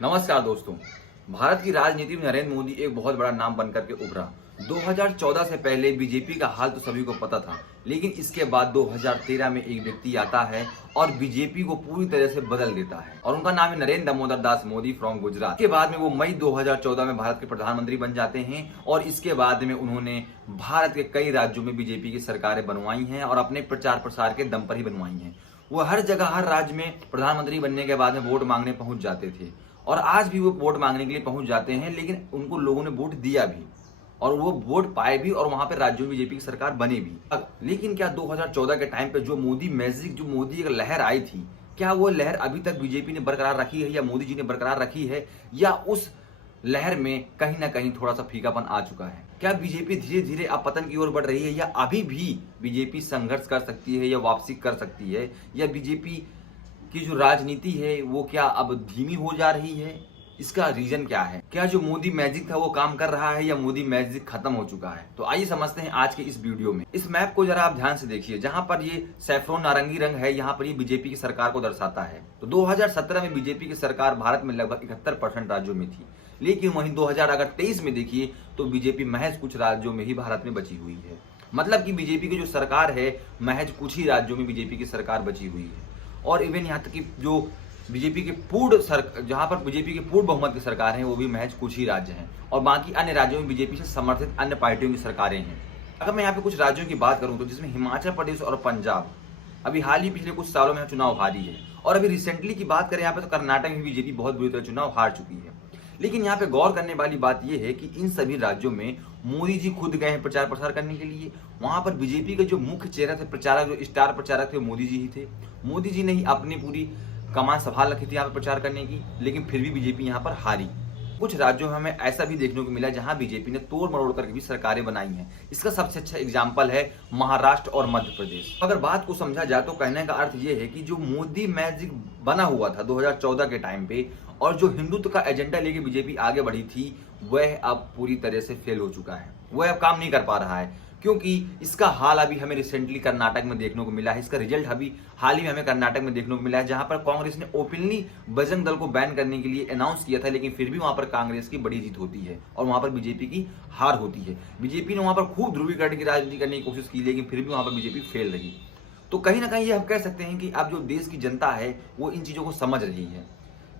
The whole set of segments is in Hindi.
नमस्कार दोस्तों। भारत की राजनीति में नरेंद्र मोदी एक बहुत बड़ा नाम बनकर के उभरा। 2014 से पहले बीजेपी का हाल तो सभी को पता था, लेकिन इसके बाद 2013 में एक व्यक्ति आता है और बीजेपी को पूरी तरह से बदल देता है और उनका नाम है नरेंद्र दामोदर दास मोदी फ्रॉम गुजरात। इसके बाद में वो मई 2014 में भारत के प्रधानमंत्री बन जाते हैं और इसके बाद में उन्होंने भारत के कई राज्यों में बीजेपी की सरकारें बनवाई हैं और अपने प्रचार प्रसार के दम पर ही बनवाई हैं। वो हर जगह हर राज्य में प्रधानमंत्री बनने के बाद में वोट मांगने पहुंच जाते थे और आज भी वो वोट मांगने के लिए पहुंच जाते हैं, लेकिन उनको लोगों ने वोट दिया भी और वो वोट पाए भी और वहां पे राज्यों में बीजेपी की सरकार बनी भी। लेकिन क्या 2014 के टाइम पे जो मोदी मैजिक, जो मोदी एक लहर आई थी, क्या वो लहर अभी तक बीजेपी ने बरकरार रखी है या मोदी जी ने बरकरार रखी है, या उस लहर में कहीं ना कहीं थोड़ा सा फीकापन आ चुका है? क्या बीजेपी धीरे धीरे अब पतन की ओर बढ़ रही है, या अभी भी बीजेपी संघर्ष कर सकती है या वापसी कर सकती है, या बीजेपी की जो राजनीति है वो क्या अब धीमी हो जा रही है? इसका रीजन क्या है? क्या जो मोदी मैजिक था वो काम कर रहा है या मोदी मैजिक खत्म हो चुका है? तो आइए समझते हैं आज के इस वीडियो में। इस मैप को जरा आप ध्यान से देखिए। जहां पर ये सैफरोन नारंगी रंग है, यहाँ पर ये बीजेपी की सरकार को दर्शाता है। तो 2017 में बीजेपी की सरकार भारत में लगभग 71% राज्यों में थी, लेकिन वहीं 2023 में देखिए तो बीजेपी महज कुछ राज्यों में ही भारत में बची हुई है। मतलब कि बीजेपी की जो सरकार है महज कुछ ही राज्यों में बीजेपी की सरकार बची हुई है। और इवन यहाँ तक कि जो बीजेपी के जहां पर बीजेपी के पूर्ण बहुमत की सरकार है वो भी महज कुछ ही राज्य हैं और बाकी अन्य राज्यों में बीजेपी से समर्थित अन्य पार्टियों की सरकारें हैं। अगर मैं यहाँ पे कुछ राज्यों की बात करूं तो जिसमें हिमाचल प्रदेश और पंजाब अभी हाल ही पिछले कुछ सालों में चुनाव हारी है, और अभी रिसेंटली की बात करें यहाँ पे तो कर्नाटक में बीजेपी बहुत बुरी तरह चुनाव हार चुकी है। लेकिन यहाँ पे गौर करने वाली बात यह है कि इन सभी राज्यों में मोदी जी खुद गए हैं प्रचार प्रसार करने के लिए। वहां पर बीजेपी के जो मुख्य चेहरा थे, प्रचारक, जो स्टार प्रचारक थे, मोदी जी ही थे। मोदी जी ने ही अपनी पूरी कमान संभाल रखी थी यहाँ पे प्रचार करने की, लेकिन फिर भी बीजेपी यहाँ पर हारी। कुछ राज्यों में हमें ऐसा भी देखने को मिला जहां बीजेपी ने तोड़ मरोड़ करके भी सरकारें बनाई हैं। इसका सबसे अच्छा एग्जाम्पल है महाराष्ट्र और मध्य प्रदेश। अगर बात को समझा जाए तो कहने का अर्थ यह है कि जो मोदी मैजिक बना हुआ था 2014 के टाइम पे और जो हिंदुत्व का एजेंडा लेके बीजेपी आगे बढ़ी थी, वह अब पूरी तरह से फेल हो चुका है। वह अब काम नहीं कर पा रहा है, क्योंकि इसका हाल अभी हमें रिसेंटली कर्नाटक में देखने को मिला है। इसका रिजल्ट अभी हाल ही में हमें कर्नाटक में देखने को मिला है, जहां पर कांग्रेस ने ओपनली बजरंग दल को बैन करने के लिए अनाउंस किया था, लेकिन फिर भी वहां पर कांग्रेस की बड़ी जीत होती है और वहां पर बीजेपी की हार होती है। बीजेपी ने वहां पर खूब ध्रुवीकरण की राजनीति करने की कोशिश की, लेकिन फिर भी वहां पर बीजेपी फेल रही। तो कहीं ना कहीं ये हम कह सकते हैं कि अब जो देश की जनता है वो इन चीजों को समझ रही है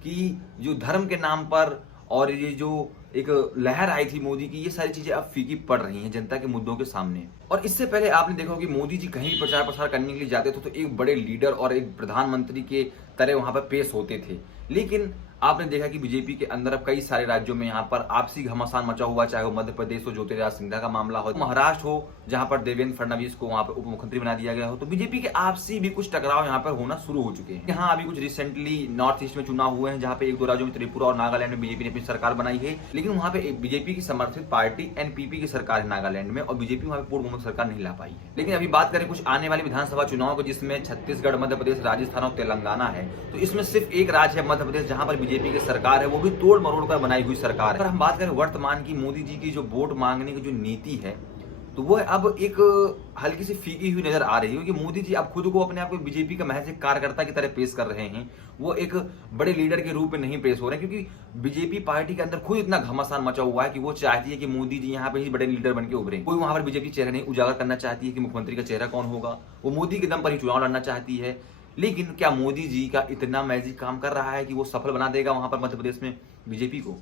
कि जो धर्म के नाम पर और ये जो एक लहर आई थी मोदी की, ये सारी चीजें अब फीकी पड़ रही हैं जनता के मुद्दों के सामने। और इससे पहले आपने देखा होगा कि मोदी जी कहीं प्रचार प्रसार करने के लिए जाते थे तो एक बड़े लीडर और एक प्रधानमंत्री के तरह वहां पर पेश होते थे। लेकिन आपने देखा कि बीजेपी के अंदर अब कई सारे राज्यों में यहाँ पर आपसी घमासान मचा हुआ, चाहे वो मध्य प्रदेश हो, ज्योतिरादित्य सिंधिया का मामला हो, महाराष्ट्र हो जहां पर देवेंद्र फडणवीस को वहां पर उप मुख्यमंत्री बना दिया गया हो। तो बीजेपी के आपसी भी कुछ टकराव यहाँ पर होना शुरू हो चुके हैं। यहाँ अभी कुछ रिसेंटली नॉर्थ ईस्ट में चुनाव हुए हैं, जहाँ पे एक दो राज्यों में त्रिपुरा और नागालैंड में बीजेपी ने अपनी सरकार बनाई है, लेकिन वहां पे बीजेपी की समर्थित पार्टी एनपीपी की सरकार है नागालैंड में, और बीजेपी वहां पे पूर्ण बहुमत सरकार नहीं ला पाई है। लेकिन अभी बात करें कुछ आने वाली विधानसभा चुनाव को, जिसमें छत्तीसगढ़, मध्य प्रदेश, राजस्थान और तेलंगाना है, तो इसमें सिर्फ एक राज्य है मध्य प्रदेश जहां पर बीजेपी की सरकार है, वो भी तोड़ मरोड़ कर बनाई हुई सरकार है। अगर हम बात करें वर्तमान की मोदी जी की जो वोट मांगने की जो नीति है, तो वो अब एक हल्की सी फीकी हुई नजर आ रही है, क्योंकि मोदी जी अब खुद को अपने आप को बीजेपी का महज एक कार्यकर्ता की तरह पेश कर रहे हैं। वो एक बड़े लीडर के रूप में नहीं पेश हो रहे हैं, क्योंकि बीजेपी पार्टी के अंदर खुद इतना घमासान मचा हुआ है कि वो चाहती है कि मोदी जी यहाँ पे ही बड़े लीडर बन के उभरे। कोई वहां पर बीजेपी चेहरा नहीं उजागर करना चाहती है कि मुख्यमंत्री का चेहरा कौन होगा, वो मोदी के दम पर ही चुनाव लड़ना चाहती है। लेकिन क्या मोदी जी का इतना मैजिक काम कर रहा है कि वो सफल बना देगा वहां पर मध्य प्रदेश में बीजेपी को?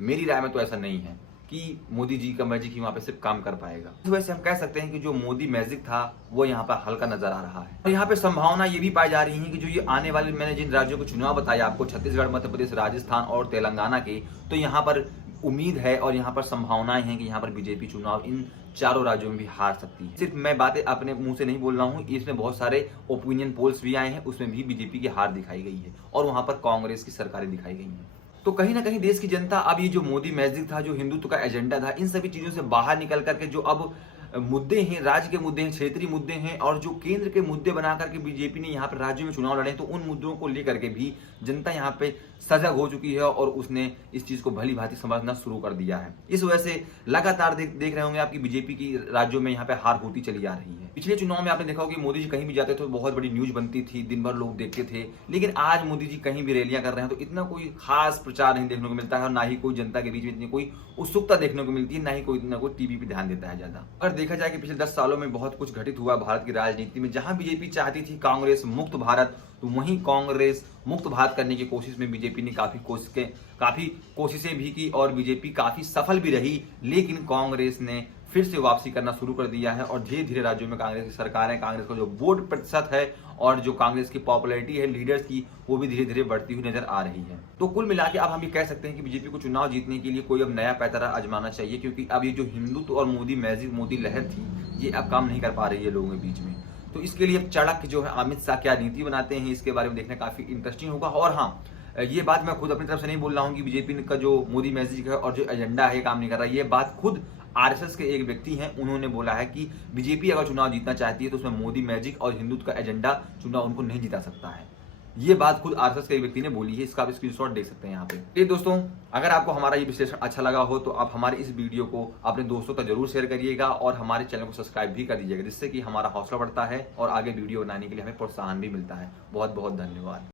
मेरी राय में तो ऐसा नहीं है कि मोदी जी का मैजिक ही वहां पे सिर्फ काम कर पाएगा। तो वैसे हम कह सकते हैं कि जो मोदी मैजिक था वो यहाँ पर हल्का नजर आ रहा है। और यहाँ पे संभावना ये भी पाई जा रही है कि जो ये आने वाले, मैंने जिन राज्यों को चुनाव बताया आपको, छत्तीसगढ़, मध्य प्रदेश, राजस्थान और तेलंगाना के, तो यहाँ पर उम्मीद है और यहाँ पर संभावनाएं हैं कि यहाँ पर बीजेपी चुनाव इन चारों राज्यों में भी हार सकती है। सिर्फ मैं बातें अपने मुंह से नहीं बोल रहा हूँ, इसमें बहुत सारे ओपिनियन पोल्स भी आए हैं, उसमें भी बीजेपी की हार दिखाई गई है और वहां पर कांग्रेस की सरकारें दिखाई गई हैं। तो कहीं ना कहीं देश की जनता अब ये जो मोदी मैजिक था, जो हिंदुत्व का एजेंडा था, इन सभी चीजों से बाहर निकल करके जो अब मुद्दे हैं, राज्य के मुद्दे हैं, क्षेत्रीय मुद्दे हैं और जो केंद्र के मुद्दे बना करके बीजेपी ने यहाँ पर राज्यों में चुनाव लड़े, तो उन मुद्दों को लेकर के भी जनता यहाँ पे सजग हो चुकी है और उसने इस चीज को भली भांति समझना शुरू कर दिया है। इस वजह से लगातार देख रहे होंगे आपकी बीजेपी की राज्यों में यहाँ पे हार होती चली आ रही है। पिछले चुनाव में आपने देखा होगा कि मोदी जी कहीं भी जाते थे तो बहुत बड़ी न्यूज बनती थी, दिन भर लोग देखते थे, लेकिन आज मोदी जी कहीं भी रैलियां कर रहे हैं तो इतना कोई खास प्रचार नहीं देखने को मिलता है और ना ही कोई जनता के बीच में इतनी कोई उत्सुकता देखने को मिलती है, ना ही कोई इतना कोई टीवी पे ध्यान देता है ज्यादा। अगर देखा जाए कि पिछले 10 सालों में बहुत कुछ घटित हुआ भारत की राजनीति में। जहां बीजेपी चाहती थी कांग्रेस मुक्त भारत, तो वहीं कांग्रेस मुक्त भारत करने की कोशिश में बीजेपी ने काफी कोशिशें भी की और बीजेपी काफी सफल भी रही, लेकिन कांग्रेस ने फिर से वापसी करना शुरू कर दिया है और धीरे धीरे राज्यों में कांग्रेस की सरकार है, कांग्रेस का जो वोट प्रतिशत है और जो कांग्रेस की पॉपुलैरिटी है लीडर्स की, वो भी धीरे धीरे बढ़ती हुई नजर आ रही है। तो कुल मिला के अब हम ये कह सकते हैं कि बीजेपी को चुनाव जीतने के लिए कोई अब नया पैतरा आजमाना चाहिए, क्योंकि अब ये जो हिंदुत्व और मोदी लहर थी, ये अब काम नहीं कर पा रही है लोगों के बीच में। तो इसके लिए अब चाणक्य जो है अमित शाह क्या नीति बनाते हैं, इसके बारे में देखना काफी इंटरेस्टिंग होगा। और हाँ, ये बात मैं खुद अपनी तरफ से नहीं बोल रहा हूँ कि बीजेपी का जो मोदी मैजिक है और जो एजेंडा है काम नहीं कर रहा है। ये बात खुद आरएसएस के एक व्यक्ति हैं, उन्होंने बोला है कि बीजेपी अगर चुनाव जीतना चाहती है तो उसमें मोदी मैजिक और हिंदुत्व का एजेंडा चुनाव उनको नहीं जीता सकता है। ये बात खुद आरएसएस के एक व्यक्ति ने बोली है, इसका आप स्क्रीनशॉट देख सकते हैं यहाँ पे। दोस्तों, अगर आपको हमारा ये विश्लेषण अच्छा लगा हो तो आप हमारे इस वीडियो को अपने दोस्तों तक जरूर शेयर करिएगा और हमारे चैनल को सब्सक्राइब भी कर दीजिएगा, जिससे कि हमारा हौसला बढ़ता है और आगे वीडियो बनाने के लिए हमें प्रोत्साहन भी मिलता है। बहुत बहुत धन्यवाद।